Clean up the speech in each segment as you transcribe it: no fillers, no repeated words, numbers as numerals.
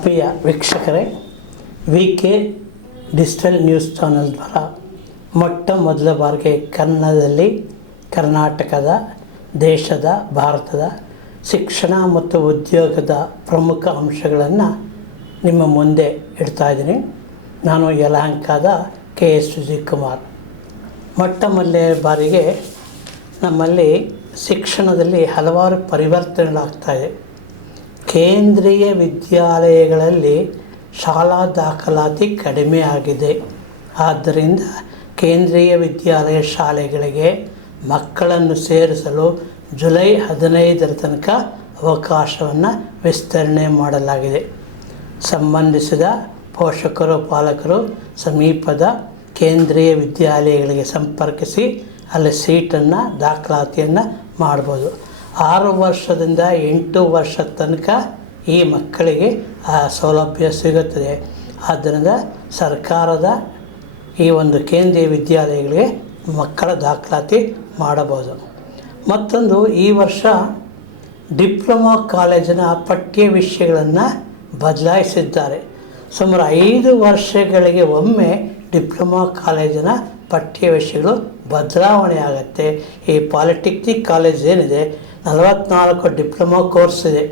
ಆತ್ಮೀಯ ವೀಕ್ಷಕರೇ, V K digital news channel ದ್ವಾರ ಮೊಟ್ಟ ಮೊದಲ ಬಾರಿಗೆ ಕನ್ನಡದಲ್ಲಿ ಕರ್ನಾಟಕದ, ದೇಶದ, ಭಾರತದ ಶಿಕ್ಷಣ ಮತ್ತು ಉದ್ಯೋಗದ ಪ್ರಮುಖ ಅಂಶಗಳನ್ನು ನಿಮ್ಮ ಮುಂದೆ ಇಡ್ತಾ ಇದ್ದೀನಿ. ನಾನು ಯಲಹಂಕದ KS ವಿಜಯಕುಮಾರ್. ಮೊಟ್ಟ ಮೊದಲ ಬಾರಿಗೆ ನಮ್ಮಲ್ಲಿ ಶಿಕ್ಷಣದಲ್ಲಿ ಹಲವಾರು ಪರಿವರ್ತನೆಗಳಾಗ್ತಾಯಿದೆ. ಕೇಂದ್ರೀಯ ವಿದ್ಯಾಲಯಗಳಲ್ಲಿ ಶಾಲಾ ದಾಖಲಾತಿ ಕಡಿಮೆ ಆಗಿದೆ. ಆದ್ದರಿಂದ ಕೇಂದ್ರೀಯ ವಿದ್ಯಾಲಯ ಶಾಲೆಗಳಿಗೆ ಮಕ್ಕಳನ್ನು ಸೇರಿಸಲು ಜುಲೈ 15ರ ತನಕ ಅವಕಾಶವನ್ನು ವಿಸ್ತರಣೆ ಮಾಡಲಾಗಿದೆ. ಸಂಬಂಧಿಸಿದ ಪೋಷಕರು, ಪಾಲಕರು ಸಮೀಪದ ಕೇಂದ್ರೀಯ ವಿದ್ಯಾಲಯಗಳಿಗೆ ಸಂಪರ್ಕಿಸಿ ಅಲ್ಲಿ ಸೀಟನ್ನು, ದಾಖಲಾತಿಯನ್ನು ಮಾಡ್ಬೋದು. 6 ವರ್ಷದಿಂದ 8 ವರ್ಷದ ತನಕ ಈ ಮಕ್ಕಳಿಗೆ ಆ ಸೌಲಭ್ಯ ಸಿಗುತ್ತದೆ. ಆದ್ದರಿಂದ ಸರ್ಕಾರದ ಈ ಒಂದು ಕೇಂದ್ರೀಯ ವಿದ್ಯಾಲಯಗಳಿಗೆ ಮಕ್ಕಳ ದಾಖಲಾತಿ ಮಾಡಬಹುದು. ಮತ್ತೊಂದು, ಈ ವರ್ಷ ಡಿಪ್ಲೊಮಾ ಕಾಲೇಜಿನ ಪಠ್ಯ ವಿಷಯಗಳನ್ನು ಬದಲಾಯಿಸಿದ್ದಾರೆ. ಸುಮಾರು 5 ವರ್ಷಗಳಿಗೆ ಒಮ್ಮೆ ಡಿಪ್ಲೊಮಾ ಕಾಲೇಜಿನ ಪಠ್ಯ ವಿಷಯಗಳು ಬದಲಾವಣೆ ಆಗುತ್ತೆ. ಈ ಪಾಲಿಟೆಕ್ನಿಕ್ ಕಾಲೇಜ್ ಏನಿದೆ, 44 ಡಿಪ್ಲೊಮಾ ಕೋರ್ಸ್ ಇದೆ.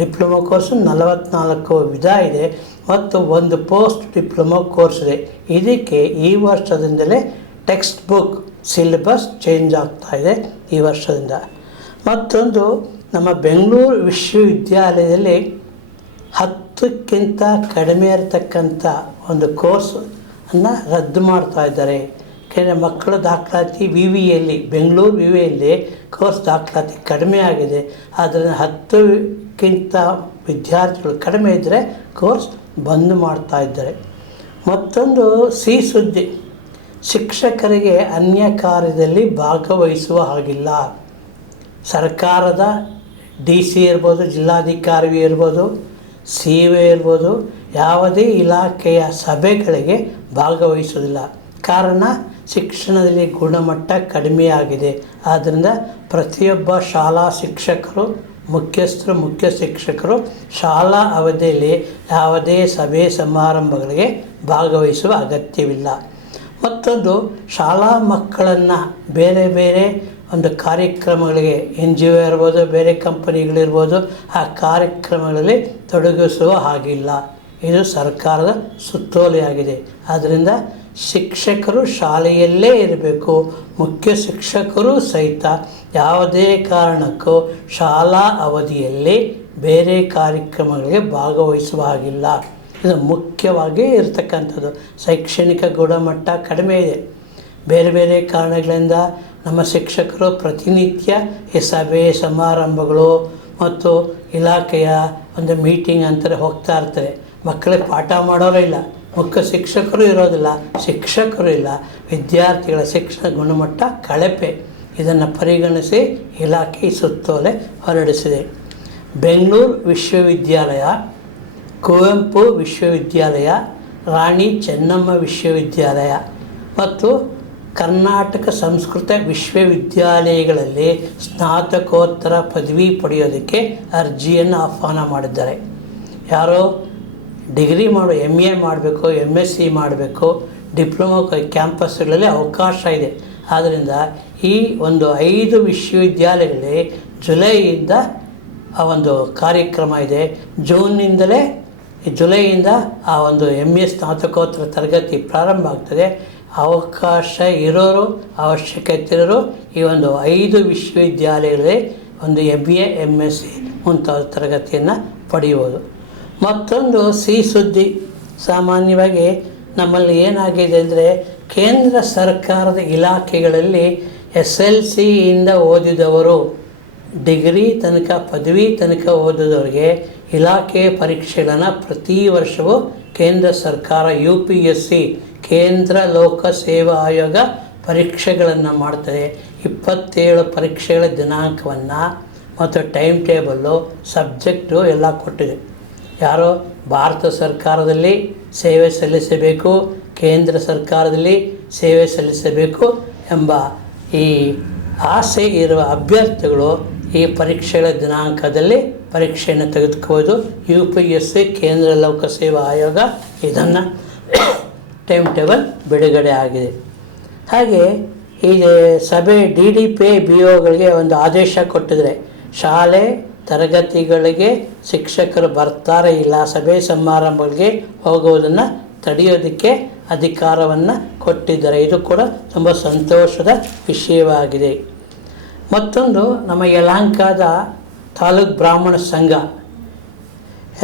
ಡಿಪ್ಲೊಮಾ ಕೋರ್ಸು 44 ವಿಧ ಇದೆ ಮತ್ತು ಒಂದು ಪೋಸ್ಟ್ ಡಿಪ್ಲೊಮಾ ಕೋರ್ಸ್ ಇದೆ. ಇದಕ್ಕೆ ಈ ವರ್ಷದಿಂದಲೇ ಟೆಕ್ಸ್ಟ್ ಬುಕ್ ಸಿಲೆಬಸ್ ಚೇಂಜ್ ಆಗ್ತಾಯಿದೆ ಈ ವರ್ಷದಿಂದ. ಮತ್ತೊಂದು, ನಮ್ಮ ಬೆಂಗಳೂರು ವಿಶ್ವವಿದ್ಯಾಲಯದಲ್ಲಿ 10ಕ್ಕಿಂತ ಕಡಿಮೆ ಇರತಕ್ಕಂಥ ಒಂದು ಕೋರ್ಸನ್ನು ರದ್ದು ಮಾಡ್ತಾ ಇದ್ದಾರೆ. ಯಾಕೆಂದರೆ ಮಕ್ಕಳ ದಾಖಲಾತಿ ವಿವಿಯಲ್ಲಿ, ಬೆಂಗಳೂರು ವಿವಿಯಲ್ಲಿ ಕೋರ್ಸ್ ದಾಖಲಾತಿ ಕಡಿಮೆ ಆಗಿದೆ. ಆದ್ದರಿಂದ 10ಕ್ಕಿಂತ ವಿದ್ಯಾರ್ಥಿಗಳು ಕಡಿಮೆ ಇದ್ದರೆ ಕೋರ್ಸ್ ಬಂದ್ ಮಾಡ್ತಾ ಇದ್ದಾರೆ. ಮತ್ತೊಂದು ಸುದ್ದಿ, ಶಿಕ್ಷಕರಿಗೆ ಅನ್ಯ ಕಾರ್ಯದಲ್ಲಿ ಭಾಗವಹಿಸುವ ಹಾಗಿಲ್ಲ. ಸರ್ಕಾರದ DC ಇರ್ಬೋದು, ಜಿಲ್ಲಾಧಿಕಾರಿ ಇರ್ಬೋದು, CA ಇರ್ಬೋದು, ಯಾವುದೇ ಇಲಾಖೆಯ ಸಭೆಗಳಿಗೆ ಭಾಗವಹಿಸೋದಿಲ್ಲ. ಕಾರಣ, ಶಿಕ್ಷಣದಲ್ಲಿ ಗುಣಮಟ್ಟ ಕಡಿಮೆಯಾಗಿದೆ. ಆದ್ದರಿಂದ ಪ್ರತಿಯೊಬ್ಬ ಶಾಲಾ ಶಿಕ್ಷಕರು, ಮುಖ್ಯಸ್ಥರು, ಮುಖ್ಯ ಶಿಕ್ಷಕರು ಶಾಲಾ ಅವಧಿಯಲ್ಲಿ ಯಾವುದೇ ಸಭೆ ಸಮಾರಂಭಗಳಿಗೆ ಭಾಗವಹಿಸುವ ಅಗತ್ಯವಿಲ್ಲ. ಮತ್ತೊಂದು, ಶಾಲಾ ಮಕ್ಕಳನ್ನು ಬೇರೆ ಬೇರೆ ಒಂದು ಕಾರ್ಯಕ್ರಮಗಳಿಗೆ, NGO ಇರ್ಬೋದು, ಬೇರೆ ಕಂಪನಿಗಳಿರ್ಬೋದು, ಆ ಕಾರ್ಯಕ್ರಮಗಳಲ್ಲಿ ತೊಡಗಿಸುವ ಹಾಗಿಲ್ಲ. ಇದು ಸರ್ಕಾರದ ಸುತ್ತೋಲೆಯಾಗಿದೆ. ಆದ್ದರಿಂದ ಶಿಕ್ಷಕರು ಶಾಲೆಯಲ್ಲೇ ಇರಬೇಕು. ಮುಖ್ಯ ಶಿಕ್ಷಕರು ಸಹಿತ ಯಾವುದೇ ಕಾರಣಕ್ಕೂ ಶಾಲಾ ಅವಧಿಯಲ್ಲಿ ಬೇರೆ ಕಾರ್ಯಕ್ರಮಗಳಿಗೆ ಭಾಗವಹಿಸುವ ಹಾಗಿಲ್ಲ. ಇದು ಮುಖ್ಯವಾಗಿ ಇರತಕ್ಕಂಥದ್ದು. ಶೈಕ್ಷಣಿಕ ಗುಣಮಟ್ಟ ಕಡಿಮೆ ಇದೆ. ಬೇರೆ ಬೇರೆ ಕಾರಣಗಳಿಂದ ನಮ್ಮ ಶಿಕ್ಷಕರು ಪ್ರತಿನಿತ್ಯ ಈ ಸಭೆ ಸಮಾರಂಭಗಳು ಮತ್ತು ಇಲಾಖೆಯ ಒಂದು ಮೀಟಿಂಗ್ ಅಂತಾರೆ ಹೋಗ್ತಾ ಇರ್ತಾರೆ. ಮಕ್ಕಳಿಗೆ ಪಾಠ ಮಾಡೋರೇ ಇಲ್ಲ, ಮುಖ್ಯ ಶಿಕ್ಷಕರು ಇರೋದಿಲ್ಲ, ಶಿಕ್ಷಕರು ಇಲ್ಲ, ವಿದ್ಯಾರ್ಥಿಗಳ ಶಿಕ್ಷಣ ಗುಣಮಟ್ಟ ಕಳಪೆ. ಇದನ್ನು ಪರಿಗಣಿಸಿ ಇಲಾಖೆ ಸುತ್ತೋಲೆ ಹೊರಡಿಸಿದೆ. ಬೆಂಗಳೂರು ವಿಶ್ವವಿದ್ಯಾಲಯ, ಕುವೆಂಪು ವಿಶ್ವವಿದ್ಯಾಲಯ, ರಾಣಿ ಚೆನ್ನಮ್ಮ ವಿಶ್ವವಿದ್ಯಾಲಯ ಮತ್ತು ಕರ್ನಾಟಕ ಸಂಸ್ಕೃತ ವಿಶ್ವವಿದ್ಯಾಲಯಗಳಲ್ಲಿ ಸ್ನಾತಕೋತ್ತರ ಪದವಿ ಪಡೆಯೋದಕ್ಕೆ ಅರ್ಜಿಯನ್ನು ಆಹ್ವಾನ ಮಾಡಿದ್ದಾರೆ. ಯಾರೋ ಡಿಗ್ರಿ MA ಮಾಡಬೇಕು, MSc ಮಾಡಬೇಕು, ಡಿಪ್ಲೊಮಾ ಕ್ಯಾಂಪಸ್ಗಳಲ್ಲಿ ಅವಕಾಶ ಇದೆ. ಆದ್ದರಿಂದ ಈ ಒಂದು 5 ವಿಶ್ವವಿದ್ಯಾಲಯಗಳಲ್ಲಿ ಜುಲೈಯಿಂದ ಆ ಒಂದು ಕಾರ್ಯಕ್ರಮ ಇದೆ. ಜುಲೈಯಿಂದ ಆ ಒಂದು MA ಸ್ನಾತಕೋತ್ತರ ತರಗತಿ ಪ್ರಾರಂಭ ಆಗ್ತದೆ. ಅವಕಾಶ ಇರೋರು, ಅವಶ್ಯಕತೆ ಇರೋರು ಈ ಒಂದು 5 ವಿಶ್ವವಿದ್ಯಾಲಯಗಳಲ್ಲಿ ಒಂದು MA, MSc ಮುಂತಾದ ತರಗತಿಯನ್ನು ಪಡೆಯುವುದು. ಮತ್ತೊಂದು ಸುದ್ದಿ, ಸಾಮಾನ್ಯವಾಗಿ ನಮ್ಮಲ್ಲಿ ಏನಾಗಿದೆ ಅಂದರೆ, ಕೇಂದ್ರ ಸರ್ಕಾರದ ಇಲಾಖೆಗಳಲ್ಲಿ SLCಯಿಂದ ಓದಿದವರು, ಡಿಗ್ರಿ ತನಕ, ಪದವಿ ತನಕ ಓದಿದವರಿಗೆ ಇಲಾಖೆ ಪರೀಕ್ಷೆಗಳನ್ನು ಪ್ರತಿ ವರ್ಷವೂ ಕೇಂದ್ರ ಸರ್ಕಾರ UPSC ಕೇಂದ್ರ ಲೋಕ ಸೇವಾ ಆಯೋಗ ಪರೀಕ್ಷೆಗಳನ್ನು ಮಾಡ್ತದೆ. 27 ಪರೀಕ್ಷೆಗಳ ದಿನಾಂಕವನ್ನು ಮತ್ತು ಟೈಮ್ ಟೇಬಲ್ಲು, ಸಬ್ಜೆಕ್ಟು ಎಲ್ಲ ಕೊಟ್ಟಿದೆ. ಯಾರೋ ಭಾರತ ಸರ್ಕಾರದಲ್ಲಿ ಸೇವೆ ಸಲ್ಲಿಸಬೇಕು, ಕೇಂದ್ರ ಸರ್ಕಾರದಲ್ಲಿ ಸೇವೆ ಸಲ್ಲಿಸಬೇಕು ಎಂಬ ಈ ಆಸೆ ಇರುವ ಅಭ್ಯರ್ಥಿಗಳು ಈ ಪರೀಕ್ಷೆಗಳ ದಿನಾಂಕದಲ್ಲಿ ಪರೀಕ್ಷೆಯನ್ನು ತೆಗೆದುಕೋಬೋದು. UPSC ಕೇಂದ್ರ ಲೋಕಸೇವಾ ಆಯೋಗ ಇದನ್ನು ಟೈಮ್ ಟೇಬಲ್ ಬಿಡುಗಡೆ ಆಗಿದೆ. ಹಾಗೆ ಈ ಸಭೆ DDPI BOಗಳಿಗೆ ಒಂದು ಆದೇಶ ಕೊಟ್ಟಿದ್ರೆ ಶಾಲೆ ತರಗತಿಗಳಿಗೆ ಶಿಕ್ಷಕರು ಬರ್ತಾರೆ ಇಲ್ಲ, ಸಭೆ ಸಮಾರಂಭಗಳಿಗೆ ಹೋಗುವುದನ್ನು ತಡೆಯೋದಕ್ಕೆ ಅಧಿಕಾರವನ್ನು ಕೊಟ್ಟಿದ್ದಾರೆ. ಇದು ಕೂಡ ತುಂಬ ಸಂತೋಷದ ವಿಷಯವಾಗಿದೆ. ಮತ್ತೊಂದು, ನಮ್ಮ ಯಲಹಂಕದ ತಾಲೂಕು ಬ್ರಾಹ್ಮಣ ಸಂಘ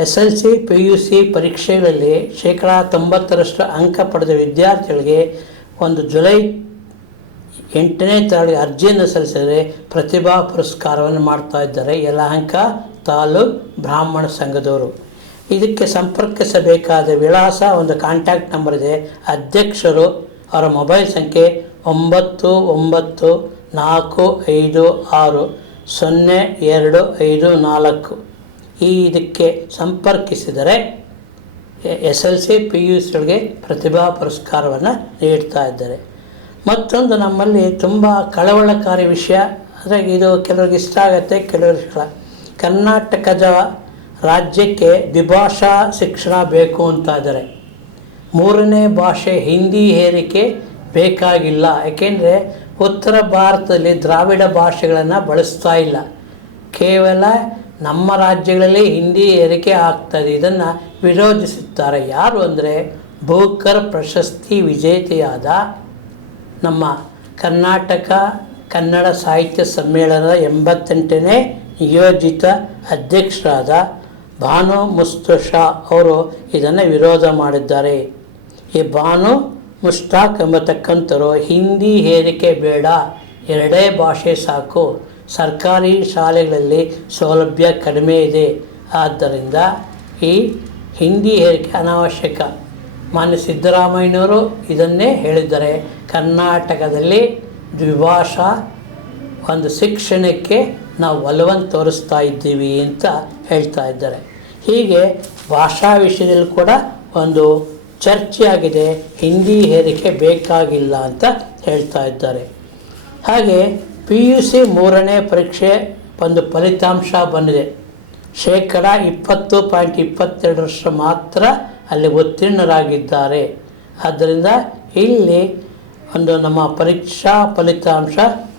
SLC PUC ಪರೀಕ್ಷೆಗಳಲ್ಲಿ 90% ಅಂಕ ಪಡೆದ ವಿದ್ಯಾರ್ಥಿಗಳಿಗೆ ಒಂದು ಜುಲೈ 8ನೇ ತಾರೀಕು ಅರ್ಜಿಯನ್ನು ಸಲ್ಲಿಸಿದರೆ ಪ್ರತಿಭಾ ಪುರಸ್ಕಾರವನ್ನು ಮಾಡ್ತಾ ಇದ್ದಾರೆ ಯಲಹಂಕ ತಾಲೂಕು ಬ್ರಾಹ್ಮಣ ಸಂಘದವರು. ಇದಕ್ಕೆ ಸಂಪರ್ಕಿಸಬೇಕಾದ ವಿಳಾಸ, ಒಂದು ಕಾಂಟ್ಯಾಕ್ಟ್ ನಂಬರ್ ಇದೆ. ಅಧ್ಯಕ್ಷರು ಅವರ ಮೊಬೈಲ್ ಸಂಖ್ಯೆ 9945600254. ಇದಕ್ಕೆ ಸಂಪರ್ಕಿಸಿದರೆ SLC PUCಗಳಿಗೆ ಪ್ರತಿಭಾ ಪುರಸ್ಕಾರವನ್ನು ನೀಡ್ತಾ ಇದ್ದಾರೆ. ಮತ್ತೊಂದು, ನಮ್ಮಲ್ಲಿ ತುಂಬ ಕಳವಳಕಾರಿ ವಿಷಯ, ಅದಾಗಿ ಇದು ಕೆಲವ್ರಿಗೆ ಇಷ್ಟ ಆಗುತ್ತೆ, ಕೆಲವ್ರಿಗೆ ಕರ್ನಾಟಕದ ರಾಜ್ಯಕ್ಕೆ ದ್ವಿಭಾಷಾ ಶಿಕ್ಷಣ ಬೇಕು ಅಂತ ಇದ್ದಾರೆ. 3ನೇ ಭಾಷೆ ಹಿಂದಿ ಹೇರಿಕೆ ಬೇಕಾಗಿಲ್ಲ. ಏಕೆಂದರೆ ಉತ್ತರ ಭಾರತದಲ್ಲಿ ದ್ರಾವಿಡ ಭಾಷೆಗಳನ್ನು ಬಳಸ್ತಾ ಇಲ್ಲ, ಕೇವಲ ನಮ್ಮ ರಾಜ್ಯಗಳಲ್ಲಿ ಹಿಂದಿ ಏರಿಕೆ ಆಗ್ತದೆ. ಇದನ್ನು ವಿರೋಧಿಸುತ್ತಾರೆ. ಯಾರು ಅಂದರೆ ಬೂಕರ್ ಪ್ರಶಸ್ತಿ ವಿಜೇತೆಯಾದ ನಮ್ಮ ಕರ್ನಾಟಕ ಕನ್ನಡ ಸಾಹಿತ್ಯ ಸಮ್ಮೇಳನದ 88ನೇ ನಿಯೋಜಿತ ಅಧ್ಯಕ್ಷರಾದ ಬಾನು ಮುಸ್ತಫಾ ಅವರು ಇದನ್ನು ವಿರೋಧ ಮಾಡಿದ್ದಾರೆ. ಈ ಬಾನು ಮುಷ್ತಾಕ್ ಎಂಬತಕ್ಕಂಥರು ಹಿಂದಿ ಹೇರಿಕೆ ಬೇಡ, 2 ಭಾಷೆ ಸಾಕು, ಸರ್ಕಾರಿ ಶಾಲೆಗಳಲ್ಲಿ ಸೌಲಭ್ಯ ಕಡಿಮೆ ಇದೆ, ಆದ್ದರಿಂದ ಈ ಹಿಂದಿ ಹೇರಿಕೆ ಅನಾವಶ್ಯಕ. ಮಾನ್ಯ ಸಿದ್ದರಾಮಯ್ಯನವರು ಇದನ್ನೇ ಹೇಳಿದ್ದಾರೆ. ಕರ್ನಾಟಕದಲ್ಲಿ ದ್ವಿಭಾಷಾ ಒಂದು ಶಿಕ್ಷಣಕ್ಕೆ ನಾವು ಒಲವನ್ನು ತೋರಿಸ್ತಾ ಇದ್ದೀವಿ ಅಂತ ಹೇಳ್ತಾ ಇದ್ದಾರೆ. ಹೀಗೆ ಭಾಷಾ ವಿಷಯದಲ್ಲಿ ಕೂಡ ಒಂದು ಚರ್ಚೆ ಆಗಿದೆ, ಹಿಂದಿ ಹೇರಿಕೆ ಬೇಕಾಗಿಲ್ಲ ಅಂತ ಹೇಳ್ತಾ ಇದ್ದಾರೆ. ಹಾಗೆ PUC 3ನೇ ಪರೀಕ್ಷೆ ಒಂದು ಫಲಿತಾಂಶ ಬಂದಿದೆ. 20.22% ಮಾತ್ರ ಅಲ್ಲಿ ಉತ್ತೀರ್ಣರಾಗಿದ್ದಾರೆ. ಆದ್ದರಿಂದ ಇಲ್ಲಿ ಒಂದು ನಮ್ಮ ಪರೀಕ್ಷಾ ಫಲಿತಾಂಶ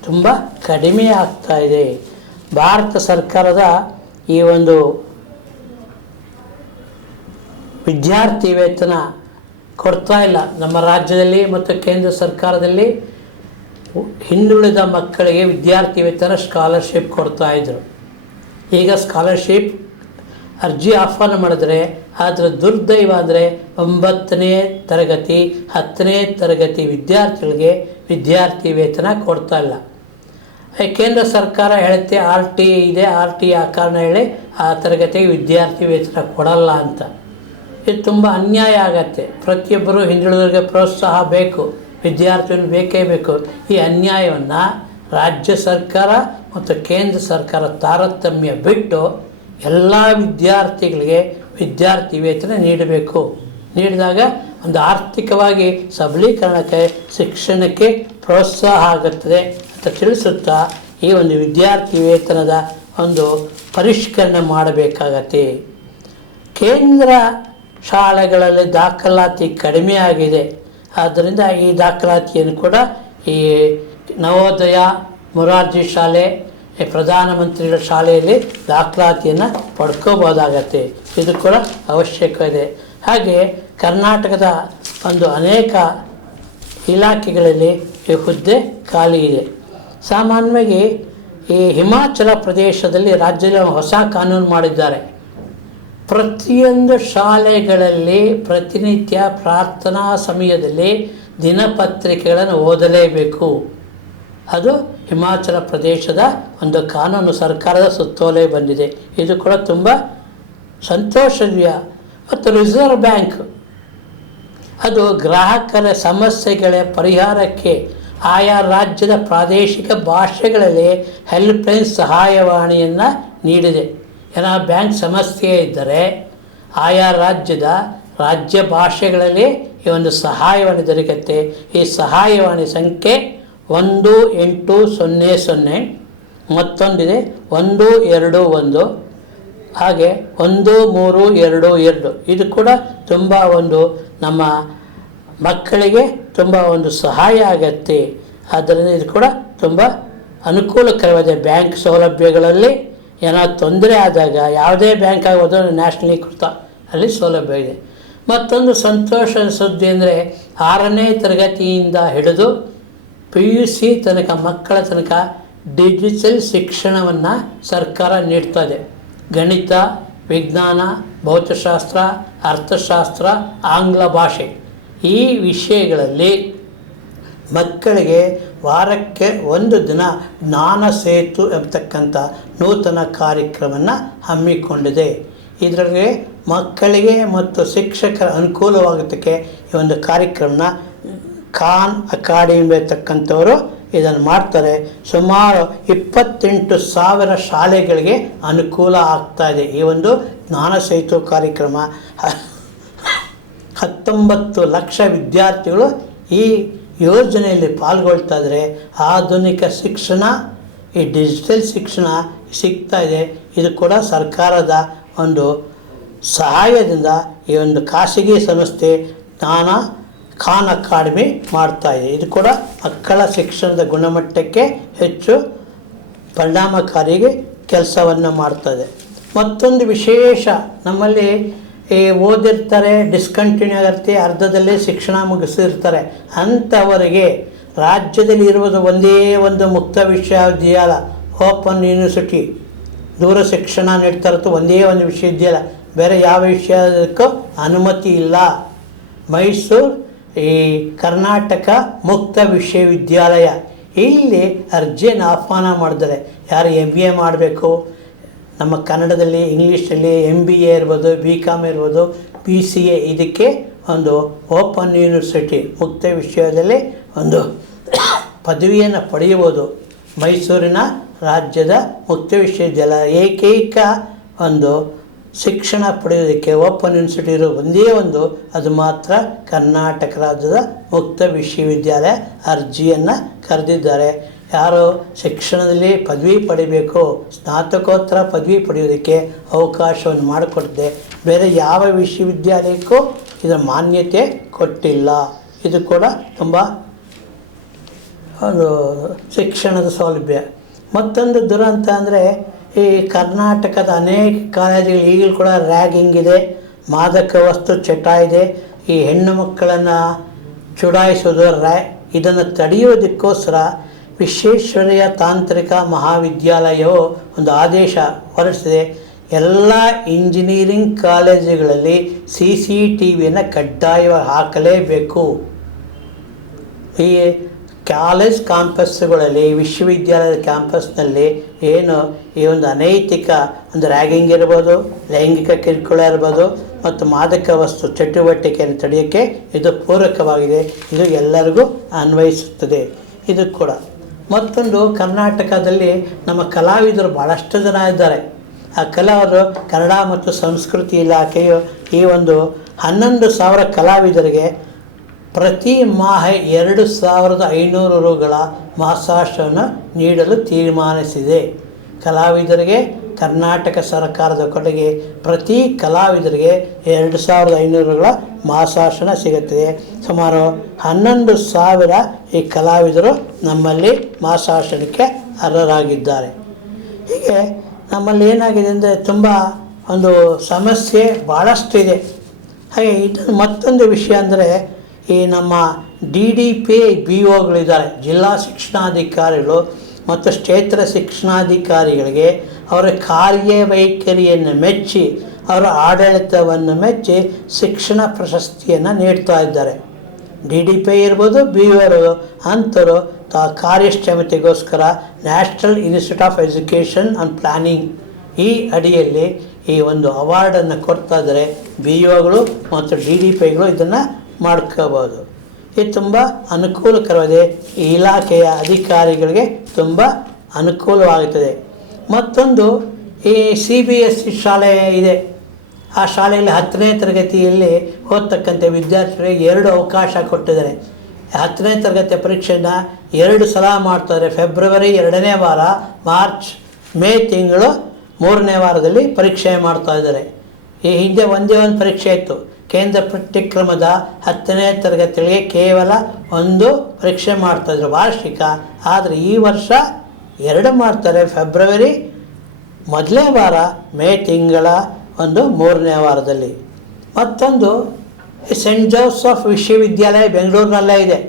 ತುಂಬ ಕಡಿಮೆ ಆಗ್ತಾ ಇದೆ. ಭಾರತ ಸರ್ಕಾರದ ಈ ಒಂದು ವಿದ್ಯಾರ್ಥಿ ವೇತನ ಕೊಡ್ತಾ ಇಲ್ಲ. ನಮ್ಮ ರಾಜ್ಯದಲ್ಲಿ ಮತ್ತು ಕೇಂದ್ರ ಸರ್ಕಾರದಲ್ಲಿ ಹಿಂದುಳಿದ ಮಕ್ಕಳಿಗೆ ವಿದ್ಯಾರ್ಥಿ ವೇತನ ಸ್ಕಾಲರ್ಶಿಪ್ ಕೊಡ್ತಾಯಿದ್ರು. ಈಗ ಸ್ಕಾಲರ್ಶಿಪ್ ಅರ್ಜಿ ಆಹ್ವಾನ ಮಾಡಿದ್ರೆ, ಆದರೆ ದುರ್ದೈವ ಅಂದರೆ 9ನೇ ತರಗತಿ 10ನೇ ತರಗತಿ ವಿದ್ಯಾರ್ಥಿಗಳಿಗೆ ವಿದ್ಯಾರ್ಥಿ ವೇತನ ಕೊಡ್ತಾ ಇಲ್ಲ. ಕೇಂದ್ರ ಸರ್ಕಾರ ಹೇಳುತ್ತೆ RT ಇದೆ, RT ಆ ಕಾರಣ ಹೇಳಿ ಆ ತರಗತಿಗೆ ವಿದ್ಯಾರ್ಥಿ ವೇತನ ಕೊಡಲ್ಲ ಅಂತ. ಇದು ತುಂಬ ಅನ್ಯಾಯ ಆಗತ್ತೆ. ಪ್ರತಿಯೊಬ್ಬರು ಹಿಂದುಳಿದವರಿಗೆ ಪ್ರೋತ್ಸಾಹ ಬೇಕು, ವಿದ್ಯಾರ್ಥಿಗಳು ಬೇಕೇ ಬೇಕು. ಈ ಅನ್ಯಾಯವನ್ನು ರಾಜ್ಯ ಸರ್ಕಾರ ಮತ್ತು ಕೇಂದ್ರ ಸರ್ಕಾರ ತಾರತಮ್ಯ ಬಿಟ್ಟು ಎಲ್ಲ ವಿದ್ಯಾರ್ಥಿಗಳಿಗೆ ವಿದ್ಯಾರ್ಥಿ ವೇತನ ನೀಡಬೇಕು. ನೀಡಿದಾಗ ಒಂದು ಆರ್ಥಿಕವಾಗಿ ಸಬಲೀಕರಣಕ್ಕೆ, ಶಿಕ್ಷಣಕ್ಕೆ ಪ್ರೋತ್ಸಾಹ ಆಗುತ್ತದೆ ಅಂತ ತಿಳಿಸುತ್ತಾ ಈ ಒಂದು ವಿದ್ಯಾರ್ಥಿ ವೇತನದ ಒಂದು ಪರಿಷ್ಕರಣೆ ಮಾಡಬೇಕಾಗತ್ತೆ. ಕೇಂದ್ರ ಶಾಲೆಗಳಲ್ಲಿ ದಾಖಲಾತಿ ಕಡಿಮೆ ಆಗಿದೆ. ಆದ್ದರಿಂದ ಈ ದಾಖಲಾತಿಯನ್ನು ಕೂಡ ಈ ನವೋದಯ, ಮೊರಾರ್ಜಿ ಶಾಲೆ, ಪ್ರಧಾನಮಂತ್ರಿಗಳ ಶಾಲೆಯಲ್ಲಿ ದಾಖಲಾತಿಯನ್ನು ಪಡ್ಕೋಬೋದಾಗತ್ತೆ. ಇದು ಕೂಡ ಅವಶ್ಯಕ ಇದೆ. ಹಾಗೆ ಕರ್ನಾಟಕದ ಒಂದು ಅನೇಕ ಇಲಾಖೆಗಳಲ್ಲಿ ಈ ಹುದ್ದೆ ಖಾಲಿ ಇದೆ. ಸಾಮಾನ್ಯವಾಗಿ ಈ ಹಿಮಾಚಲ ಪ್ರದೇಶದಲ್ಲಿ ರಾಜ್ಯದಲ್ಲಿ ಹೊಸ ಕಾನೂನು ಮಾಡಿದ್ದಾರೆ. ಪ್ರತಿಯೊಂದು ಶಾಲೆಗಳಲ್ಲಿ ಪ್ರತಿನಿತ್ಯ ಪ್ರಾರ್ಥನಾ ಸಮಯದಲ್ಲಿ ದಿನಪತ್ರಿಕೆಗಳನ್ನು ಓದಲೇಬೇಕು. ಅದು ಹಿಮಾಚಲ ಪ್ರದೇಶದ ಒಂದು ಕಾನೂನು ಸರ್ಕಾರದ ಸುತ್ತೋಲೆ ಬಂದಿದೆ. ಇದು ಕೂಡ ತುಂಬ ಸಂತೋಷದ. ಮತ್ತು ರಿಸರ್ವ್ ಬ್ಯಾಂಕ್ ಅದು ಗ್ರಾಹಕರ ಸಮಸ್ಯೆಗಳ ಪರಿಹಾರಕ್ಕೆ ಆಯಾ ರಾಜ್ಯದ ಪ್ರಾದೇಶಿಕ ಭಾಷೆಗಳಲ್ಲಿ ಹೆಲ್ಪ್ಲೈನ್ ಸಹಾಯವಾಣಿಯನ್ನು ನೀಡಿದೆ. ಏನಾದ್ರು ಬ್ಯಾಂಕ್ ಸಮಸ್ಯೆ ಇದ್ದರೆ ಆಯಾ ರಾಜ್ಯ ಭಾಷೆಗಳಲ್ಲಿ ಈ ಒಂದು ಸಹಾಯವಾಣಿ ದೊರಕುತ್ತೆ. ಈ ಸಹಾಯವಾಣಿ ಸಂಖ್ಯೆ 1800, ಮತ್ತೊಂದಿದೆ 121 ಹಾಗೆ 1, 3, 2, 2 ಇದು ಕೂಡ ತುಂಬ ಒಂದು ನಮ್ಮ ಮಕ್ಕಳಿಗೆ ತುಂಬ ಒಂದು ಸಹಾಯ ಆಗತ್ತೆ. ಆದ್ದರಿಂದ ಇದು ಕೂಡ ತುಂಬ ಅನುಕೂಲಕರವಾದ ಬ್ಯಾಂಕ್ ಸೌಲಭ್ಯಗಳಲ್ಲಿ ಏನಾದ್ರು ತೊಂದರೆ ಆದಾಗ ಯಾವುದೇ ಬ್ಯಾಂಕ್ ಆಗೋದು ನ್ಯಾಷನಲೀಕೃತ ಅಲ್ಲಿ ಸೌಲಭ್ಯ ಇದೆ. ಮತ್ತೊಂದು ಸಂತೋಷ ಸುದ್ದಿ ಅಂದರೆ 6ನೇ ತರಗತಿಯಿಂದ ಹಿಡಿದು PUC ತನಕ ಮಕ್ಕಳ ತನಕ ಡಿಜಿಟಲ್ ಶಿಕ್ಷಣವನ್ನು ಸರ್ಕಾರ ನೀಡ್ತಾ ಇದೆ. ಗಣಿತ, ವಿಜ್ಞಾನ, ಭೌತಶಾಸ್ತ್ರ, ಅರ್ಥಶಾಸ್ತ್ರ, ಆಂಗ್ಲ ಭಾಷೆ ಈ ವಿಷಯಗಳಲ್ಲಿ ಮಕ್ಕಳಿಗೆ ವಾರಕ್ಕೆ 1 ದಿನ ಜ್ಞಾನ ಸೇತು ಎಂಬತಕ್ಕಂಥ ನೂತನ ಕಾರ್ಯಕ್ರಮವನ್ನು ಹಮ್ಮಿಕೊಂಡಿದೆ. ಇದರಲ್ಲಿ ಮಕ್ಕಳಿಗೆ ಮತ್ತು ಶಿಕ್ಷಕರ ಅನುಕೂಲವಾಗೋದಕ್ಕೆ ಈ ಒಂದು ಕಾರ್ಯಕ್ರಮನ ಖಾನ್ ಅಕಾಡೆಮಿ ಅಂತಕ್ಕಂಥವರು ಇದನ್ನು ಮಾಡ್ತಾರೆ. ಸುಮಾರು 28,000 ಶಾಲೆಗಳಿಗೆ ಅನುಕೂಲ ಆಗ್ತಾಯಿದೆ. ಈ ಒಂದು ಜ್ಞಾನ ಸೇತು ಕಾರ್ಯಕ್ರಮ 19 ಲಕ್ಷ ವಿದ್ಯಾರ್ಥಿಗಳು ಈ ಯೋಜನೆಯಲ್ಲಿ ಪಾಲ್ಗೊಳ್ತಾ ಇದ್ದಾರೆ. ಆಧುನಿಕ ಶಿಕ್ಷಣ, ಈ ಡಿಜಿಟಲ್ ಶಿಕ್ಷಣ ಸಿಗ್ತಾ ಇದೆ. ಇದು ಕೂಡ ಸರ್ಕಾರದ ಒಂದು ಸಹಾಯದಿಂದ ಈ ಒಂದು ಖಾಸಗಿ ಸಂಸ್ಥೆ ಖಾನ್ ಅಕಾಡೆಮಿ ಮಾಡ್ತಾಯಿದೆ. ಇದು ಕೂಡ ಮಕ್ಕಳ ಶಿಕ್ಷಣದ ಗುಣಮಟ್ಟಕ್ಕೆ ಹೆಚ್ಚು ಪರಿಣಾಮಕಾರಿಗೆ ಕೆಲಸವನ್ನು ಮಾಡ್ತದೆ. ಮತ್ತೊಂದು ವಿಶೇಷ, ನಮ್ಮಲ್ಲಿ ಓದಿರ್ತಾರೆ, ಡಿಸ್ಕಂಟಿನ್ಯೂ ಆಗಿರ್ತೆ, ಅರ್ಧದಲ್ಲೇ ಶಿಕ್ಷಣ ಮುಗಿಸಿರ್ತಾರೆ. ಅಂಥವರಿಗೆ ರಾಜ್ಯದಲ್ಲಿ ಇರುವುದು ಒಂದೇ ಒಂದು ಮುಕ್ತ ವಿಶ್ವವಿದ್ಯಾಲಯ, ಓಪನ್ ಯೂನಿವರ್ಸಿಟಿ, ದೂರ ಶಿಕ್ಷಣ ನೀಡ್ತಾ ಇರೋದು ಒಂದೇ ಒಂದು ವಿಶ್ವವಿದ್ಯಾಲಯ, ಬೇರೆ ಯಾವ ವಿಷಯಕ್ಕೂ ಅನುಮತಿ ಇಲ್ಲ. ಮೈಸೂರು ಈ ಕರ್ನಾಟಕ ಮುಕ್ತ ವಿಶ್ವವಿದ್ಯಾಲಯ, ಇಲ್ಲಿ ಅರ್ಜಿಯನ್ನು ಆಹ್ವಾನ ಮಾಡಿದ್ದಾರೆ. ಯಾರು MBA ಮಾಡಬೇಕು, ನಮ್ಮ ಕನ್ನಡದಲ್ಲಿ, ಇಂಗ್ಲೀಷಲ್ಲಿ MBA ಇರ್ಬೋದು, BCom ಇರ್ಬೋದು, BCA, ಇದಕ್ಕೆ ಒಂದು ಓಪನ್ ಯೂನಿವರ್ಸಿಟಿ ಮುಕ್ತ ವಿಷಯದಲ್ಲಿ ಒಂದು ಪದವಿಯನ್ನು ಪಡೆಯಬಹುದು. ಮೈಸೂರಿನ ರಾಜ್ಯದ ಮುಕ್ತ ವಿಶ್ವವಿದ್ಯಾಲಯ ಏಕೈಕ ಒಂದು ಶಿಕ್ಷಣ ಪಡೆಯೋದಕ್ಕೆ ಓಪನ್ ಯೂನಿವರ್ಸಿಟಿ ಇರೋ ಒಂದೇ ಒಂದು, ಅದು ಮಾತ್ರ ಕರ್ನಾಟಕ ರಾಜ್ಯದ ಮುಕ್ತ ವಿಶ್ವವಿದ್ಯಾಲಯ. ಅರ್ಜಿಯನ್ನು ಕರೆದಿದ್ದಾರೆ. ಯಾರು ಶಿಕ್ಷಣದಲ್ಲಿ ಪದವಿ ಪಡಿಬೇಕು, ಸ್ನಾತಕೋತ್ತರ ಪದವಿ ಪಡೆಯೋದಕ್ಕೆ ಅವಕಾಶವನ್ನು ಮಾಡಿಕೊಟ್ಟಿದೆ. ಬೇರೆ ಯಾವ ವಿಶ್ವವಿದ್ಯಾಲಯಕ್ಕೂ ಇದರ ಮಾನ್ಯತೆ ಕೊಟ್ಟಿಲ್ಲ. ಇದು ಕೂಡ ತುಂಬ ಒಂದು ಶಿಕ್ಷಣದ ಸೌಲಭ್ಯ. ಮತ್ತೊಂದು ದುರಂತ ಅಂದರೆ, ಈ ಕರ್ನಾಟಕದ ಅನೇಕ ಕಾಲೇಜುಗಳು ಈಗಲೂ ಕೂಡ ರ್ಯಾಗಿಂಗ್ ಇದೆ, ಮಾದಕ ವಸ್ತು ಚಟ ಇದೆ. ಈ ಹೆಣ್ಣು ಮಕ್ಕಳನ್ನು ಚುಡಾಯಿಸೋದು, ಇದನ್ನು ತಡೆಯೋದಕ್ಕೋಸ್ಕರ ವಿಶ್ವೇಶ್ವರಯ್ಯ ತಾಂತ್ರಿಕ ಮಹಾವಿದ್ಯಾಲಯವು ಒಂದು ಆದೇಶ ಹೊರಡಿಸಿದೆ. ಎಲ್ಲ ಇಂಜಿನಿಯರಿಂಗ್ ಕಾಲೇಜುಗಳಲ್ಲಿ CCTVಯನ್ನು ಕಡ್ಡಾಯವಾಗಿ ಹಾಕಲೇಬೇಕು. ಈ ಕಾಲೇಜ್ ಕ್ಯಾಂಪಸ್ಗಳಲ್ಲಿ, ವಿಶ್ವವಿದ್ಯಾಲಯದ ಕ್ಯಾಂಪಸ್ನಲ್ಲಿ ಏನು ಈ ಒಂದು ಅನೈತಿಕ ಒಂದು ರ್ಯಾಗಿಂಗ್ ಇರ್ಬೋದು, ಲೈಂಗಿಕ ಕಿರುಕುಳ ಇರ್ಬೋದು ಮತ್ತು ಮಾದಕ ವಸ್ತು ಚಟುವಟಿಕೆಯನ್ನು ತಡೆಯೋಕ್ಕೆ ಇದು ಪೂರಕವಾಗಿದೆ. ಇದು ಎಲ್ಲರಿಗೂ ಅನ್ವಯಿಸುತ್ತದೆ. ಇದು ಕೂಡ ಮತ್ತೊಂದು, ಕರ್ನಾಟಕದಲ್ಲಿ ನಮ್ಮ ಕಲಾವಿದರು ಭಾಳಷ್ಟು ಜನ ಇದ್ದಾರೆ. ಆ ಕಲಾವಿದರು ಕನ್ನಡ ಮತ್ತು ಸಂಸ್ಕೃತಿ ಇಲಾಖೆಯು ಈ ಒಂದು 11,000 ಕಲಾವಿದರಿಗೆ ಪ್ರತಿ ಮಾಹ 2,500 ರೂಗಳ ಮಾಸಾಶವನ್ನು ನೀಡಲು ತೀರ್ಮಾನಿಸಿದೆ. ಕಲಾವಿದರಿಗೆ ಕರ್ನಾಟಕ ಸರ್ಕಾರದ ಕೊಡುಗೆ ಪ್ರತಿ ಕಲಾವಿದರಿಗೆ 2,500 ರೂಗಳ ಮಾಸಾಶನ ಸಿಗುತ್ತದೆ. ಸುಮಾರು 11,000 ಈ ಕಲಾವಿದರು ನಮ್ಮಲ್ಲಿ ಮಾಸಾಶನಕ್ಕೆ ಅರ್ಹರಾಗಿದ್ದಾರೆ. ಹೀಗೆ ನಮ್ಮಲ್ಲಿ ಏನಾಗಿದೆ ಅಂದರೆ ತುಂಬ ಒಂದು ಸಮಸ್ಯೆ ಭಾಳಷ್ಟು ಇದೆ. ಹಾಗೆ ಇದು ಮತ್ತೊಂದು ವಿಷಯ ಅಂದರೆ, ಈ ನಮ್ಮ DDP BOಗಳಿದ್ದಾರೆ, ಜಿಲ್ಲಾ ಶಿಕ್ಷಣಾಧಿಕಾರಿಗಳು ಮತ್ತು ಕ್ಷೇತ್ರ ಶಿಕ್ಷಣಾಧಿಕಾರಿಗಳಿಗೆ ಅವರ ಕಾರ್ಯವೈಖರಿಯನ್ನು ಮೆಚ್ಚಿ, ಅವರ ಆಡಳಿತವನ್ನು ಮೆಚ್ಚಿ ಶಿಕ್ಷಣ ಪ್ರಶಸ್ತಿಯನ್ನು ನೀಡ್ತಾ ಇದ್ದಾರೆ. DDP ಇರ್ಬೋದು, BO ಇರ್ಬೋದು, ಅಂಥವರು ಕಾರ್ಯಕ್ಷಮತೆಗೋಸ್ಕರ national institute of education and planning ಈ ಅಡಿಯಲ್ಲಿ ಈ ಒಂದು ಅವಾರ್ಡನ್ನು ಕೊಡ್ತಾ ಇದ್ದಾರೆ. BOಗಳು ಮತ್ತು DDPಗಳು ಇದನ್ನು ಮಾಡ್ಕೋಬೋದು. ಇದು ತುಂಬ ಅನುಕೂಲಕರವಾಗಿದೆ. ಈ ಇಲಾಖೆಯ ಅಧಿಕಾರಿಗಳಿಗೆ ತುಂಬ ಅನುಕೂಲವಾಗುತ್ತದೆ. ಮತ್ತೊಂದು, ಈ CBSE ಶಾಲೆ ಇದೆ. ಆ ಶಾಲೆಯಲ್ಲಿ 10ನೇ ತರಗತಿಯಲ್ಲಿ ಓದ್ತಕ್ಕಂಥ ವಿದ್ಯಾರ್ಥಿಗಳಿಗೆ 2 ಅವಕಾಶ ಕೊಟ್ಟಿದ್ದಾರೆ. 10ನೇ ತರಗತಿಯ ಪರೀಕ್ಷೆಯನ್ನು 2 ಸಲ ಮಾಡ್ತಾರೆ. ಫೆಬ್ರವರಿ 2ನೇ ವಾರ, ಮೇ ತಿಂಗಳು 3ನೇ ವಾರದಲ್ಲಿ ಪರೀಕ್ಷೆ ಮಾಡ್ತಾ ಇದ್ದಾರೆ. ಈ ಹಿಂದೆ ಒಂದೇ ಒಂದು ಪರೀಕ್ಷೆ ಇತ್ತು. ಕೇಂದ್ರ ಪಠ್ಯಕ್ರಮದ 10ನೇ ತರಗತಿಗಳಿಗೆ ಕೇವಲ ಒಂದು ಪರೀಕ್ಷೆ ಮಾಡ್ತಾಯಿದ್ರು ವಾರ್ಷಿಕ. ಆದರೆ ಈ ವರ್ಷ 2 ಮಾಡ್ತಾರೆ. ಫೆಬ್ರವರಿ ಮೊದಲನೇ ವಾರ, ಮೇ ತಿಂಗಳ 3ನೇ ವಾರದಲ್ಲಿ. ಮತ್ತೊಂದು ಸೆಂಟ್ ಜೋಸೆಫ್ ವಿಶ್ವವಿದ್ಯಾಲಯ ಬೆಂಗಳೂರಿನಲ್ಲೇ ಇದೆ.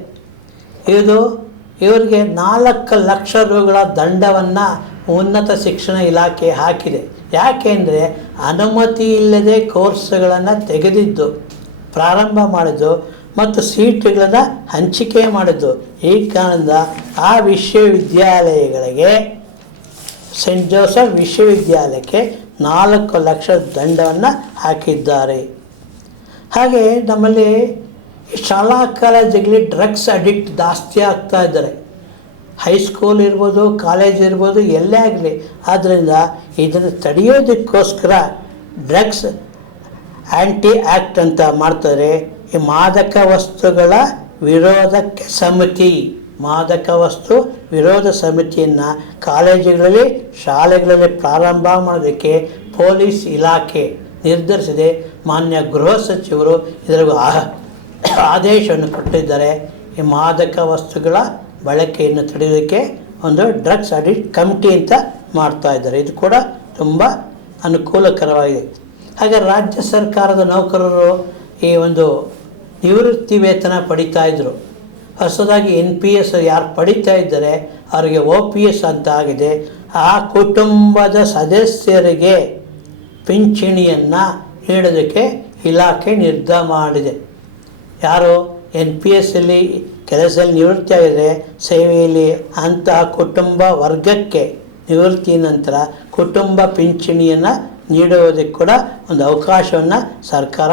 ಇವರಿಗೆ 4 ಲಕ್ಷ ರೂಗಳ ದಂಡವನ್ನು ಉನ್ನತ ಶಿಕ್ಷಣ ಇಲಾಖೆ ಹಾಕಿದೆ. ಯಾಕೆಂದರೆ ಅನುಮತಿ ಇಲ್ಲದೆ ಕೋರ್ಸ್ಗಳನ್ನು ತೆಗೆದಿದ್ದು, ಪ್ರಾರಂಭ ಮಾಡಿದ್ದು ಮತ್ತು ಸೀಟುಗಳನ್ನು ಹಂಚಿಕೆ ಮಾಡಿದ್ದು. ಈ ಕಾರಣದಿಂದ ಆ ವಿಶ್ವವಿದ್ಯಾಲಯಗಳಿಗೆ, ಸೆಂಟ್ ಜೋಸೆಫ್ ವಿಶ್ವವಿದ್ಯಾಲಯಕ್ಕೆ 4 ಲಕ್ಷ ದಂಡವನ್ನು ಹಾಕಿದ್ದಾರೆ. ಹಾಗೆ ನಮ್ಮಲ್ಲಿ ಶಾಲಾ ಕಾಲೇಜುಗಳಲ್ಲಿ ಡ್ರಗ್ಸ್ ಅಡಿಕ್ಟ್ ಜಾಸ್ತಿ ಆಗ್ತಾ ಇದ್ದಾರೆ. ಹೈಸ್ಕೂಲ್ ಇರ್ಬೋದು, ಕಾಲೇಜ್ ಇರ್ಬೋದು, ಎಲ್ಲೇ ಆಗಲಿ. ಆದ್ದರಿಂದ ಇದನ್ನು ತಡೆಯೋದಕ್ಕೋಸ್ಕರ ಡ್ರಗ್ಸ್ ಆ್ಯಂಟಿ ಆ್ಯಕ್ಟ್ ಅಂತ ಮಾಡ್ತಾರೆ. ಈ ಮಾದಕ ವಸ್ತುಗಳ ವಿರೋಧಕ್ಕೆ ಸಮಿತಿ, ಮಾದಕ ವಸ್ತು ವಿರೋಧ ಸಮಿತಿಯನ್ನು ಕಾಲೇಜುಗಳಲ್ಲಿ, ಶಾಲೆಗಳಲ್ಲಿ ಪ್ರಾರಂಭ ಮಾಡೋದಕ್ಕೆ ಪೊಲೀಸ್ ಇಲಾಖೆ ನಿರ್ಧರಿಸಿದೆ. ಮಾನ್ಯ ಗೃಹ ಸಚಿವರು ಇದರ ಆದೇಶವನ್ನು ಕೊಟ್ಟಿದ್ದಾರೆ. ಈ ಮಾದಕ ವಸ್ತುಗಳ ಬಳಕೆಯನ್ನು ತಡೆಯೋದಕ್ಕೆ ಒಂದು ಡ್ರಗ್ಸ್ ಅಡಿಕ್ಟ್ ಕಮಿಟಿ ಅಂತ ಮಾಡ್ತಾಯಿದ್ದಾರೆ. ಇದು ಕೂಡ ತುಂಬ ಅನುಕೂಲಕರವಾಗಿದೆ. ಹಾಗೆ ರಾಜ್ಯ ಸರ್ಕಾರದ ನೌಕರರು ಈ ಒಂದು ನಿವೃತ್ತಿ ವೇತನ ಪಡಿತಾ ಇದ್ದರು. ಹೊಸದಾಗಿ NPS ಯಾರು ಪಡಿತಾ ಇದ್ದಾರೆ ಅವರಿಗೆ OPS ಅಂತ ಆಗಿದೆ. ಆ ಕುಟುಂಬದ ಸದಸ್ಯರಿಗೆ ಪಿಂಚಣಿಯನ್ನು ನೀಡೋದಕ್ಕೆ ಇಲಾಖೆ ನಿರ್ಧಾರ ಮಾಡಿದೆ. ಯಾರು NPSಲ್ಲಿ ಕೆಲಸದಲ್ಲಿ ನಿವೃತ್ತಿ ಆಗಿದೆ, ಸೇವೆಯಲ್ಲಿ ಅಂತಹ ಕುಟುಂಬ ವರ್ಗಕ್ಕೆ ನಿವೃತ್ತಿ ನಂತರ ಕುಟುಂಬ ಪಿಂಚಣಿಯನ್ನು ನೀಡುವುದಕ್ಕೆ ಕೂಡ ಒಂದು ಅವಕಾಶವನ್ನು ಸರ್ಕಾರ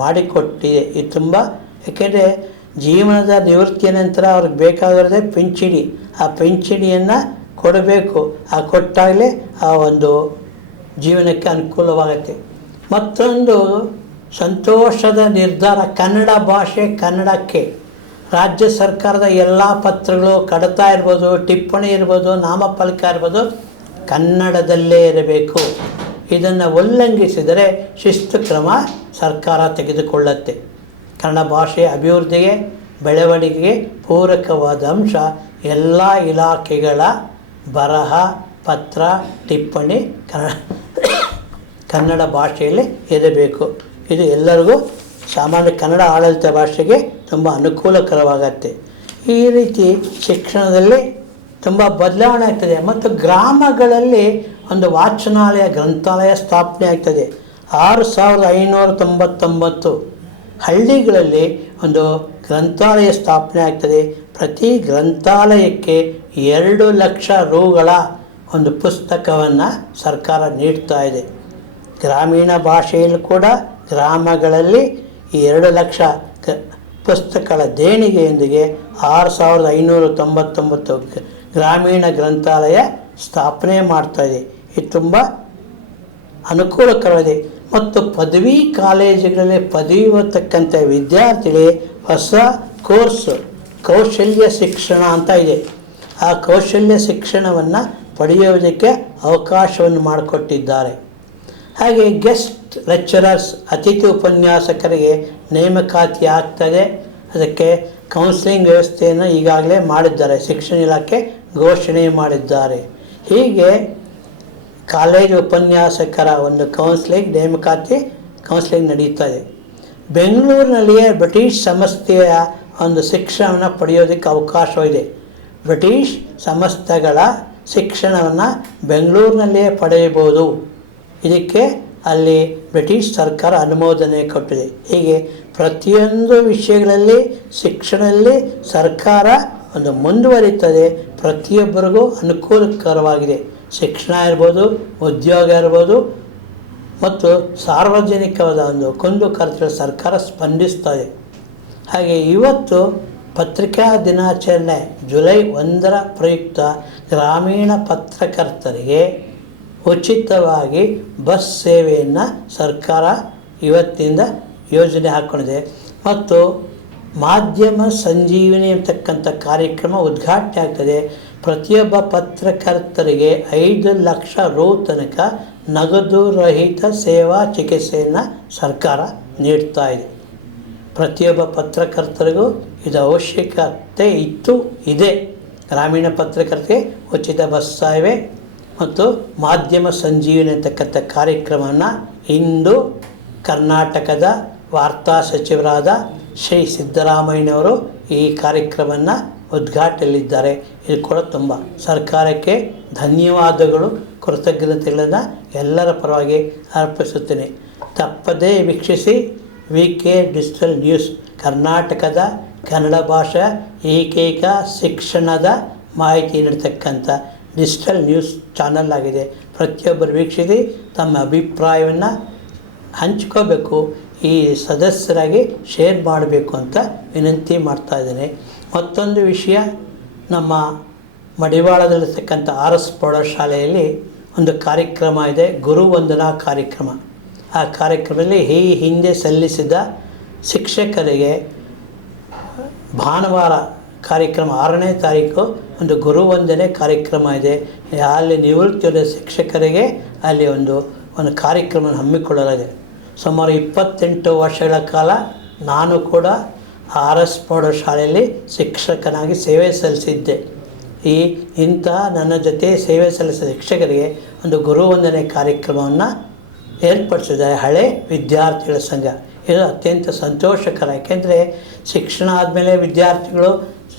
ಮಾಡಿಕೊಟ್ಟಿದೆ. ಇದು ತುಂಬ, ಏಕೆಂದರೆ ಜೀವನದ ನಿವೃತ್ತಿಯ ನಂತರ ಅವ್ರಿಗೆ ಬೇಕಾಗಿರೋದೇ ಪಿಂಚಣಿ. ಆ ಪಿಂಚಣಿಯನ್ನು ಕೊಡಬೇಕು. ಆ ಕೊಟ್ಟಾಗಲೇ ಆ ಒಂದು ಜೀವನಕ್ಕೆ ಅನುಕೂಲವಾಗುತ್ತೆ. ಮತ್ತೊಂದು ಸಂತೋಷದ ನಿರ್ಧಾರ, ಕನ್ನಡ ಭಾಷೆ ಕನ್ನಡಕ್ಕೆ ರಾಜ್ಯ ಸರ್ಕಾರದ ಎಲ್ಲ ಪತ್ರಗಳು, ಕಡತ ಇರ್ಬೋದು, ಟಿಪ್ಪಣಿ ಇರ್ಬೋದು, ನಾಮಫಲಕ ಇರ್ಬೋದು, ಕನ್ನಡದಲ್ಲೇ ಇರಬೇಕು. ಇದನ್ನು ಉಲ್ಲಂಘಿಸಿದರೆ ಶಿಸ್ತು ಕ್ರಮ ಸರ್ಕಾರ ತೆಗೆದುಕೊಳ್ಳುತ್ತೆ. ಕನ್ನಡ ಭಾಷೆಯ ಅಭಿವೃದ್ಧಿಗೆ, ಬೆಳವಣಿಗೆಗೆ ಪೂರಕವಾದ ಅಂಶ ಎಲ್ಲ ಇಲಾಖೆಗಳ ಬರಹ, ಪತ್ರ, ಟಿಪ್ಪಣಿ ಕನ್ನಡ ಭಾಷೆಯಲ್ಲಿ ಇರಬೇಕು. ಇದು ಎಲ್ಲರಿಗೂ ಸಾಮಾನ್ಯ ಕನ್ನಡ ಆಡಳಿತ ಭಾಷೆಗೆ ತುಂಬ ಅನುಕೂಲಕರವಾಗತ್ತೆ. ಈ ರೀತಿ ಶಿಕ್ಷಣದಲ್ಲಿ ತುಂಬ ಬದಲಾವಣೆ ಆಗ್ತದೆ. ಮತ್ತು ಗ್ರಾಮಗಳಲ್ಲಿ ಒಂದು ವಾಚನಾಲಯ, ಗ್ರಂಥಾಲಯ ಸ್ಥಾಪನೆ ಆಗ್ತದೆ. 6599 ಹಳ್ಳಿಗಳಲ್ಲಿ ಒಂದು ಗ್ರಂಥಾಲಯ ಸ್ಥಾಪನೆ ಆಗ್ತದೆ. ಪ್ರತಿ ಗ್ರಂಥಾಲಯಕ್ಕೆ 2 ಲಕ್ಷ ರೂಗಳ ಒಂದು ಪುಸ್ತಕವನ್ನು ಸರ್ಕಾರ ನೀಡ್ತಾ ಇದೆ. ಗ್ರಾಮೀಣ ಭಾಷೆಯಲ್ಲೂ ಕೂಡ ಗ್ರಾಮಗಳಲ್ಲಿ ಈ 2 ಲಕ್ಷ ಪುಸ್ತಕಗಳ ದೇಣಿಗೆಯೊಂದಿಗೆ 6599 ಗ್ರಾಮೀಣ ಗ್ರಂಥಾಲಯ ಸ್ಥಾಪನೆ ಮಾಡ್ತಾಯಿದೆ. ಇದು ತುಂಬ ಅನುಕೂಲಕರವಾಗಿದೆ. ಮತ್ತು ಪದವಿ ಕಾಲೇಜುಗಳಲ್ಲಿ ಪದವಿ ಓದತಕ್ಕಂಥ ವಿದ್ಯಾರ್ಥಿಗಳಿಗೆ ಹೊಸ ಕೋರ್ಸ್ ಕೌಶಲ್ಯ ಶಿಕ್ಷಣ ಅಂತ ಇದೆ. ಆ ಕೌಶಲ್ಯ ಶಿಕ್ಷಣವನ್ನು ಪಡೆಯುವುದಕ್ಕೆ ಅವಕಾಶವನ್ನು ಮಾಡಿಕೊಟ್ಟಿದ್ದಾರೆ. ಹಾಗೆ ಗೆಸ್ಟ್ ಲೆಕ್ಚರರ್ಸ್, ಅತಿಥಿ ಉಪನ್ಯಾಸಕರಿಗೆ ನೇಮಕಾತಿ ಆಗ್ತದೆ. ಅದಕ್ಕೆ ಕೌನ್ಸಿಲಿಂಗ್ ವ್ಯವಸ್ಥೆಯನ್ನು ಈಗಾಗಲೇ ಮಾಡಿದ್ದಾರೆ, ಶಿಕ್ಷಣ ಇಲಾಖೆ ಘೋಷಣೆ ಮಾಡಿದ್ದಾರೆ. ಹೀಗೆ ಕಾಲೇಜು ಉಪನ್ಯಾಸಕರ ಒಂದು ನೇಮಕಾತಿ ಕೌನ್ಸಿಲಿಂಗ್ ನಡೀತದೆ. ಬೆಂಗಳೂರಿನಲ್ಲಿಯೇ ಬ್ರಿಟಿಷ್ ಸಂಸ್ಥೆಯ ಒಂದು ಶಿಕ್ಷಣವನ್ನು ಪಡೆಯೋದಕ್ಕೆ ಅವಕಾಶವಿದೆ. ಬ್ರಿಟಿಷ್ ಸಂಸ್ಥೆಗಳ ಶಿಕ್ಷಣವನ್ನು ಬೆಂಗಳೂರಿನಲ್ಲಿಯೇ ಪಡೆಯಬಹುದು. ಇದಕ್ಕೆ ಅಲ್ಲಿ ಬ್ರಿಟಿಷ್ ಸರ್ಕಾರ ಅನುಮೋದನೆ ಕೊಟ್ಟಿದೆ. ಹೀಗೆ ಪ್ರತಿಯೊಂದು ವಿಷಯಗಳಲ್ಲಿ ಶಿಕ್ಷಣದಲ್ಲಿ ಸರ್ಕಾರ ಒಂದು ಮುಂದುವರಿತದೆ. ಪ್ರತಿಯೊಬ್ಬರಿಗೂ ಅನುಕೂಲಕರವಾಗಿದೆ. ಶಿಕ್ಷಣ ಇರ್ಬೋದು, ಉದ್ಯೋಗ ಇರ್ಬೋದು, ಮತ್ತು ಸಾರ್ವಜನಿಕವಾದ ಒಂದು ಕುಂದುಕೊರತೆಗಳ ಸರ್ಕಾರ ಸ್ಪಂದಿಸ್ತದೆ. ಹಾಗೆ ಇವತ್ತು ಪತ್ರಿಕಾ ದಿನಾಚರಣೆ ಜುಲೈ 1ರ ಪ್ರಯುಕ್ತ ಗ್ರಾಮೀಣ ಪತ್ರಕರ್ತರಿಗೆ ಉಚಿತವಾಗಿ ಬಸ್ ಸೇವೆಯನ್ನು ಸರ್ಕಾರ ಇವತ್ತಿಂದ ಯೋಜನೆ ಹಾಕ್ಕೊಂಡಿದೆ. ಮತ್ತು ಮಾಧ್ಯಮ ಸಂಜೀವಿನಿ ಅಂತಕ್ಕಂಥ ಕಾರ್ಯಕ್ರಮ ಉದ್ಘಾಟನೆ ಆಗ್ತದೆ. ಪ್ರತಿಯೊಬ್ಬ ಪತ್ರಕರ್ತರಿಗೆ 5 ಲಕ್ಷ ರು ತನಕ ನಗದು ರಹಿತ ಸೇವಾ ಚಿಕಿತ್ಸೆಯನ್ನು ಸರ್ಕಾರ ನೀಡ್ತಾ ಇದೆ. ಪ್ರತಿಯೊಬ್ಬ ಪತ್ರಕರ್ತರಿಗೂ ಇದು ಅವಶ್ಯಕತೆ ಇದೆ. ಗ್ರಾಮೀಣ ಪತ್ರಕರ್ತರಿಗೆ ಉಚಿತ ಬಸ್ ಸೇವೆ ಮತ್ತು ಮಾಧ್ಯಮ ಸಂಜೀವಿನಿ ಅಂತಕ್ಕಂಥ ಕಾರ್ಯಕ್ರಮವನ್ನು ಇಂದು ಕರ್ನಾಟಕದ ವಾರ್ತಾ ಸಚಿವರಾದ ಶ್ರೀ ಸಿದ್ದರಾಮಯ್ಯನವರು ಈ ಕಾರ್ಯಕ್ರಮವನ್ನು ಉದ್ಘಾಟಿಸಲಿದ್ದಾರೆ. ಇದು ಕೂಡ ತುಂಬ ಸರ್ಕಾರಕ್ಕೆ ಧನ್ಯವಾದಗಳು, ಕೃತಜ್ಞತೆಗಳನ್ನು ಎಲ್ಲರ ಪರವಾಗಿ ಅರ್ಪಿಸುತ್ತೇನೆ. ತಪ್ಪದೇ ವೀಕ್ಷಿಸಿ VK ಡಿಜಿಟಲ್ ನ್ಯೂಸ್, ಕರ್ನಾಟಕದ ಕನ್ನಡ ಭಾಷಾ ಏಕೈಕ ಶಿಕ್ಷಣದ ಮಾಹಿತಿ ನೀಡತಕ್ಕಂಥ ಡಿಜಿಟಲ್ ನ್ಯೂಸ್ ಚಾನಲ್ ಆಗಿದೆ. ಪ್ರತಿಯೊಬ್ಬರು ವೀಕ್ಷಿಸಿ ತಮ್ಮ ಅಭಿಪ್ರಾಯವನ್ನು ಹಂಚ್ಕೋಬೇಕು, ಈ ಸದಸ್ಯರಾಗಿ ಶೇರ್ ಮಾಡಬೇಕು ಅಂತ ವಿನಂತಿ ಮಾಡ್ತಾ ಇದ್ದೇನೆ. ಮತ್ತೊಂದು ವಿಷಯ, ನಮ್ಮ ಮಡಿವಾಳದಲ್ಲಿರ್ತಕ್ಕಂಥ RS ಪ್ರೌಢಶಾಲೆಯಲ್ಲಿ ಒಂದು ಕಾರ್ಯಕ್ರಮ ಇದೆ, ಗುರುವಂದನಾ ಕಾರ್ಯಕ್ರಮ. ಆ ಕಾರ್ಯಕ್ರಮದಲ್ಲಿ ಈ ಹಿಂದೆ ಸಲ್ಲಿಸಿದ ಶಿಕ್ಷಕರಿಗೆ ಭಾನುವಾರ ಕಾರ್ಯಕ್ರಮ 6ನೇ ತಾರೀಕು ಒಂದು ಗುರುವಂದನೆ ಕಾರ್ಯಕ್ರಮ ಇದೆ. ಅಲ್ಲಿ ನಿವೃತ್ತಿಯ ಶಿಕ್ಷಕರಿಗೆ ಅಲ್ಲಿ ಒಂದು ಕಾರ್ಯಕ್ರಮ ಹಮ್ಮಿಕೊಳ್ಳಲಾಗಿದೆ. ಸುಮಾರು 28 ವರ್ಷಗಳ ಕಾಲ ನಾನು ಕೂಡ RS ಪ್ರೌಢಶಾಲೆಯಲ್ಲಿ ಶಿಕ್ಷಕನಾಗಿ ಸೇವೆ ಸಲ್ಲಿಸಿದ್ದೆ. ಇಂತಹ ನನ್ನ ಜೊತೆ ಸೇವೆ ಸಲ್ಲಿಸಿದ ಶಿಕ್ಷಕರಿಗೆ ಒಂದು ಗುರುವಂದನೆ ಕಾರ್ಯಕ್ರಮವನ್ನು ಏರ್ಪಡಿಸಿದ್ದಾರೆ ಹಳೆ ವಿದ್ಯಾರ್ಥಿಗಳ ಸಂಘ. ಇದು ಅತ್ಯಂತ ಸಂತೋಷಕರ, ಯಾಕೆಂದರೆ ಶಿಕ್ಷಣ ಆದಮೇಲೆ ವಿದ್ಯಾರ್ಥಿಗಳು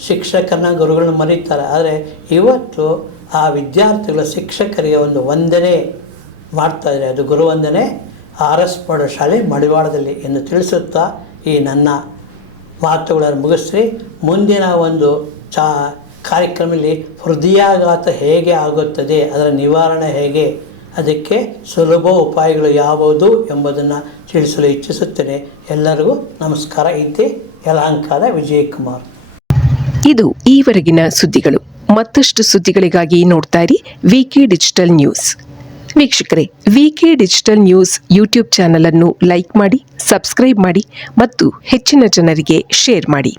ಶಿಕ್ಷಕರನ್ನ ಗುರುಗಳನ್ನ ಮರೀತಾರೆ. ಆದರೆ ಇವತ್ತು ಆ ವಿದ್ಯಾರ್ಥಿಗಳು ಶಿಕ್ಷಕರಿಗೆ ಒಂದು ವಂದನೆ ಮಾಡ್ತಾಯಿದ್ದಾರೆ. ಅದು ಗುರುವಂದನೆ RS ಪ್ರೌಢಶಾಲೆ ಮಡಿವಾಳದಲ್ಲಿ ಎಂದು ತಿಳಿಸುತ್ತಾ ಈ ನನ್ನ ಮಾತುಗಳನ್ನು ಮುಗಿಸ್ರಿ. ಮುಂದಿನ ಒಂದು ಕಾರ್ಯಕ್ರಮದಲ್ಲಿ ಹೃದಯಾಘಾತ ಹೇಗೆ ಆಗುತ್ತದೆ, ಅದರ ನಿವಾರಣೆ ಹೇಗೆ, ಅದಕ್ಕೆ ಸುಲಭ ಉಪಾಯಗಳು ಯಾವುದು ಎಂಬುದನ್ನು ತಿಳಿಸಲು ಇಚ್ಛಿಸುತ್ತೇನೆ. ಎಲ್ಲರಿಗೂ ನಮಸ್ಕಾರ. ಇದ್ದೆ ಯಲಹಂಕದ ವಿಜಯಕುಮಾರ್. ಇದು ಈವರೆಗಿನ ಸುದ್ದಿಗಳು. ಮತ್ತಷ್ಟು ಸುದ್ದಿಗಳಿಗಾಗಿ ನೋಡ್ತಾ ಇರಿ VK ಡಿಜಿಟಲ್ ನ್ಯೂಸ್. ವೀಕ್ಷಕರೇ, VK digital news YouTube channel ಅನ್ನು ಲೈಕ್ ಮಾಡಿ, ಸಬ್ಸ್ಕ್ರೈಬ್ ಮಾಡಿ ಮತ್ತು ಹೆಚ್ಚಿನ ಜನರಿಗೆ ಶೇರ್ ಮಾಡಿ.